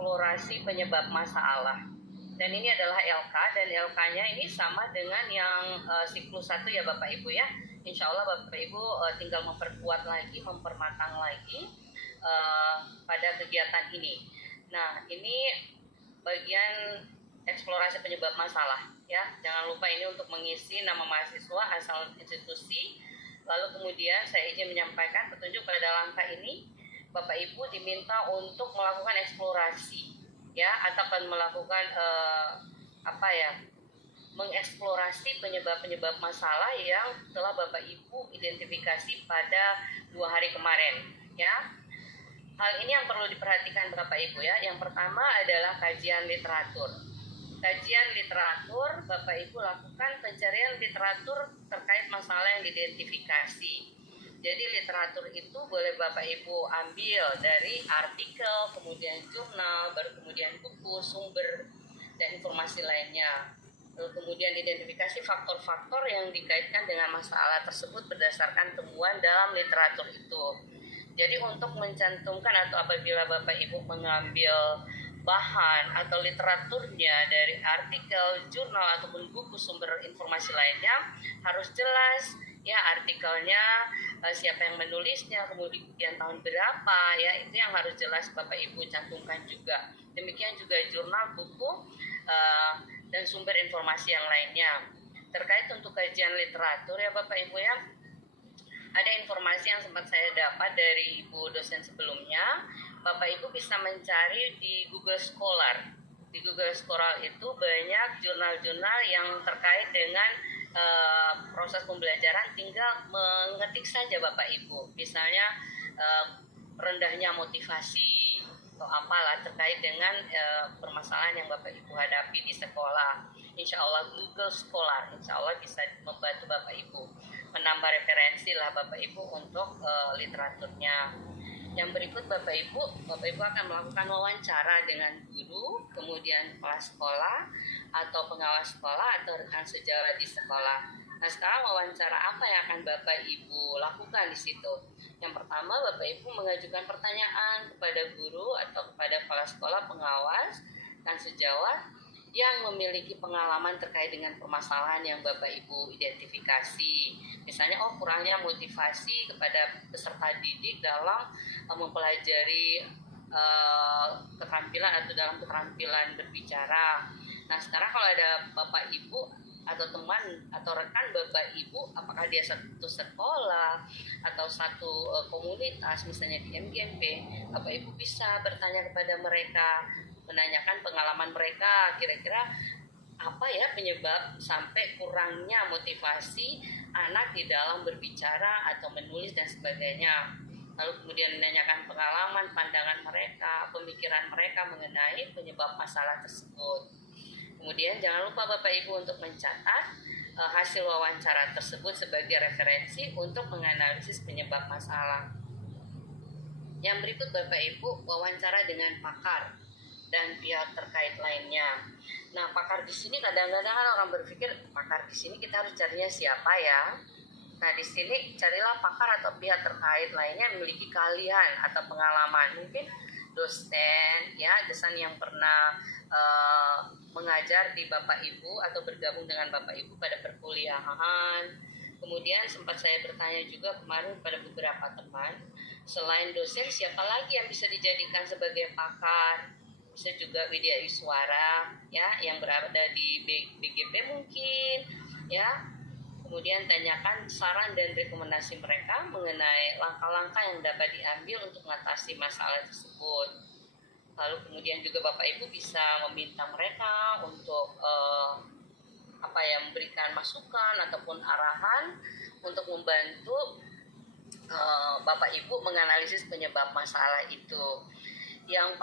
eksplorasi penyebab masalah. Dan ini adalah LK, dan LK-nya ini sama dengan yang siklus 1 ya Bapak Ibu ya. Insya Allah Bapak Ibu tinggal memperkuat lagi, mempermatang lagi pada kegiatan ini. Nah, ini bagian eksplorasi penyebab masalah ya. Jangan lupa ini untuk mengisi nama mahasiswa, asal institusi. Lalu kemudian saya izin menyampaikan petunjuk pada langkah ini. Bapak Ibu diminta untuk melakukan eksplorasi ya, ataupun melakukan mengeksplorasi penyebab-penyebab masalah yang telah Bapak Ibu identifikasi pada 2 hari kemarin ya. Hal ini yang perlu diperhatikan Bapak Ibu ya. Yang pertama adalah kajian literatur. Kajian literatur, Bapak Ibu lakukan pencarian literatur terkait masalah yang diidentifikasi. Jadi literatur itu boleh Bapak Ibu ambil dari artikel, kemudian jurnal, baru kemudian buku, sumber, dan informasi lainnya. Lalu kemudian identifikasi faktor-faktor yang dikaitkan dengan masalah tersebut berdasarkan temuan dalam literatur itu. Jadi untuk mencantumkan atau apabila Bapak Ibu mengambil bahan atau literaturnya dari artikel, jurnal, ataupun buku sumber informasi lainnya, harus jelas ya artikelnya, siapa yang menulisnya, kemudian tahun berapa ya, itu yang harus jelas Bapak Ibu cantumkan juga. Demikian juga jurnal, buku, dan sumber informasi yang lainnya. Terkait untuk kajian literatur ya Bapak Ibu ya, ada informasi yang sempat saya dapat dari Ibu dosen sebelumnya. Bapak Ibu bisa mencari di Google Scholar. Di Google Scholar itu banyak jurnal-jurnal yang terkait dengan proses pembelajaran, tinggal mengetik saja Bapak Ibu. Misalnya rendahnya motivasi atau apalah terkait dengan permasalahan yang Bapak Ibu hadapi di sekolah. Insya Allah Google Scholar, insya Allah bisa membantu Bapak Ibu menambah referensi lah Bapak Ibu untuk literaturnya. Yang berikut Bapak Ibu akan melakukan wawancara dengan guru, kemudian kepala sekolah atau pengawas sekolah atau rekan sejawat di sekolah. Nah, sekarang wawancara apa yang akan Bapak Ibu lakukan di situ? Yang pertama, Bapak Ibu mengajukan pertanyaan kepada guru atau kepada kepala sekolah, pengawas, rekan sejawat yang memiliki pengalaman terkait dengan permasalahan yang Bapak Ibu identifikasi. Misalnya, kurangnya motivasi kepada peserta didik dalam mempelajari keterampilan atau dalam keterampilan berbicara. Nah, sekarang kalau ada Bapak Ibu atau teman atau rekan Bapak Ibu, apakah dia satu sekolah atau satu komunitas, misalnya di MGMP, Bapak Ibu bisa bertanya kepada mereka, menanyakan pengalaman mereka, kira-kira apa ya penyebab sampai kurangnya motivasi anak di dalam berbicara atau menulis dan sebagainya. Lalu kemudian menanyakan pengalaman, pandangan mereka, pemikiran mereka mengenai penyebab masalah tersebut. Kemudian jangan lupa Bapak Ibu untuk mencatat hasil wawancara tersebut sebagai referensi untuk menganalisis penyebab masalah. Yang berikut Bapak Ibu, wawancara dengan pakar dan pihak terkait lainnya. Nah, pakar di sini kadang-kadang orang berpikir pakar di sini kita harus carinya siapa ya? Nah, di sini carilah pakar atau pihak terkait lainnya yang memiliki keahlian atau pengalaman. Mungkin dosen yang pernah mengajar di Bapak Ibu atau bergabung dengan Bapak Ibu pada perkuliahan. Kemudian sempat saya bertanya juga kemarin pada beberapa teman, selain dosen siapa lagi yang bisa dijadikan sebagai pakar? Bisa juga Widya Iswara ya, yang berada di BGP mungkin ya. Kemudian tanyakan saran dan rekomendasi mereka mengenai langkah-langkah yang dapat diambil untuk mengatasi masalah tersebut. Lalu kemudian juga Bapak Ibu bisa meminta mereka untuk memberikan masukan ataupun arahan untuk membantu Bapak Ibu menganalisis penyebab masalah itu. Yang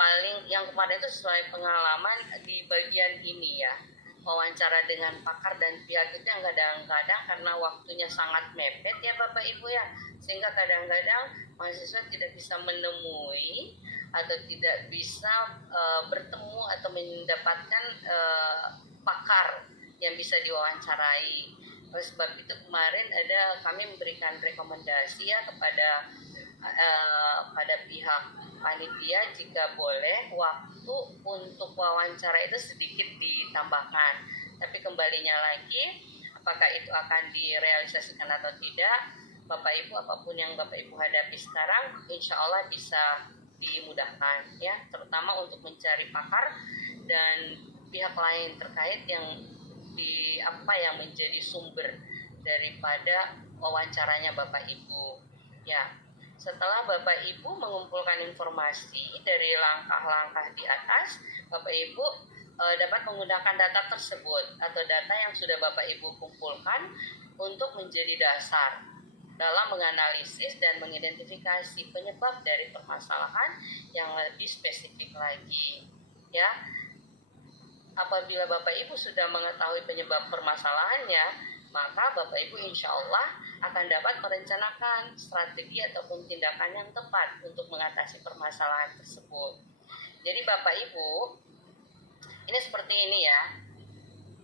kemarin itu sesuai pengalaman di bagian ini ya, wawancara dengan pakar dan pihak itu yang kadang-kadang karena waktunya sangat mepet ya Bapak Ibu ya, sehingga kadang-kadang mahasiswa tidak bisa menemui atau tidak bisa bertemu atau mendapatkan pakar yang bisa diwawancarai. Oleh sebab itu kemarin kami memberikan rekomendasi ya kepada pada pihak panitia jika boleh waktu untuk wawancara itu sedikit ditambahkan. Tapi kembalinya lagi, apakah itu akan direalisasikan atau tidak, Bapak Ibu apapun yang Bapak Ibu hadapi sekarang, insya Allah bisa dimudahkan ya, terutama untuk mencari pakar dan pihak lain terkait yang yang menjadi sumber daripada wawancaranya Bapak Ibu ya. Setelah Bapak Ibu mengumpulkan informasi dari langkah-langkah di atas, Bapak Ibu dapat menggunakan data tersebut atau data yang sudah Bapak Ibu kumpulkan untuk menjadi dasar dalam menganalisis dan mengidentifikasi penyebab dari permasalahan yang lebih spesifik lagi ya. Apabila Bapak Ibu sudah mengetahui penyebab permasalahannya, maka Bapak Ibu insya Allah akan dapat merencanakan strategi ataupun tindakan yang tepat untuk mengatasi permasalahan tersebut. Jadi Bapak Ibu, ini seperti ini ya,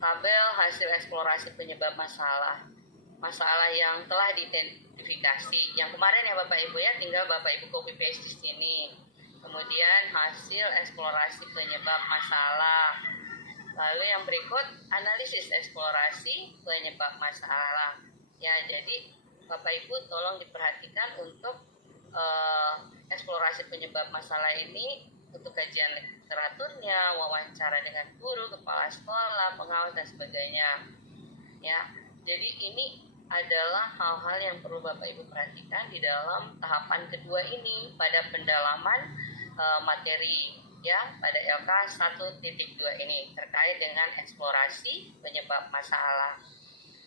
tabel hasil eksplorasi penyebab masalah yang telah diidentifikasi. Yang kemarin ya Bapak Ibu ya, tinggal Bapak Ibu copy paste di sini. Kemudian hasil eksplorasi penyebab masalah. Lalu yang berikut analisis eksplorasi penyebab masalah. Ya, jadi Bapak Ibu tolong diperhatikan untuk eksplorasi penyebab masalah ini untuk kajian literaturnya, wawancara dengan guru, kepala sekolah, pengawas dan sebagainya. Ya, jadi ini adalah hal-hal yang perlu Bapak Ibu perhatikan di dalam tahapan kedua ini pada pendalaman materi ya, pada LK 1.2 ini terkait dengan eksplorasi penyebab masalah.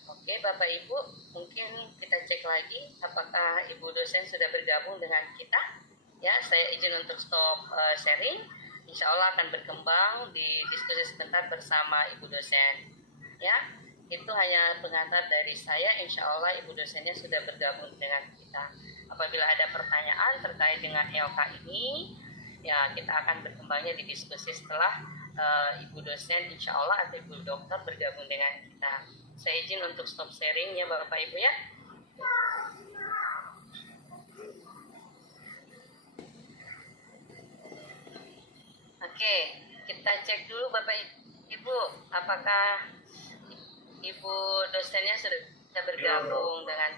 Oke Bapak Ibu, mungkin kita cek lagi apakah Ibu dosen sudah bergabung dengan kita. Ya, saya izin untuk stop sharing. Insya Allah akan berkembang di diskusi sebentar bersama Ibu dosen. Ya, itu hanya pengantar dari saya. Insya Allah Ibu dosennya sudah bergabung dengan kita. Apabila ada pertanyaan terkait dengan LK ini, ya kita akan berkembangnya di diskusi setelah Ibu dosen insya Allah atau Ibu dokter bergabung dengan kita. Saya izin untuk stop sharing ya Bapak Ibu ya. Oke, kita cek dulu Bapak Ibu, apakah Ibu dosennya sudah bergabung dengan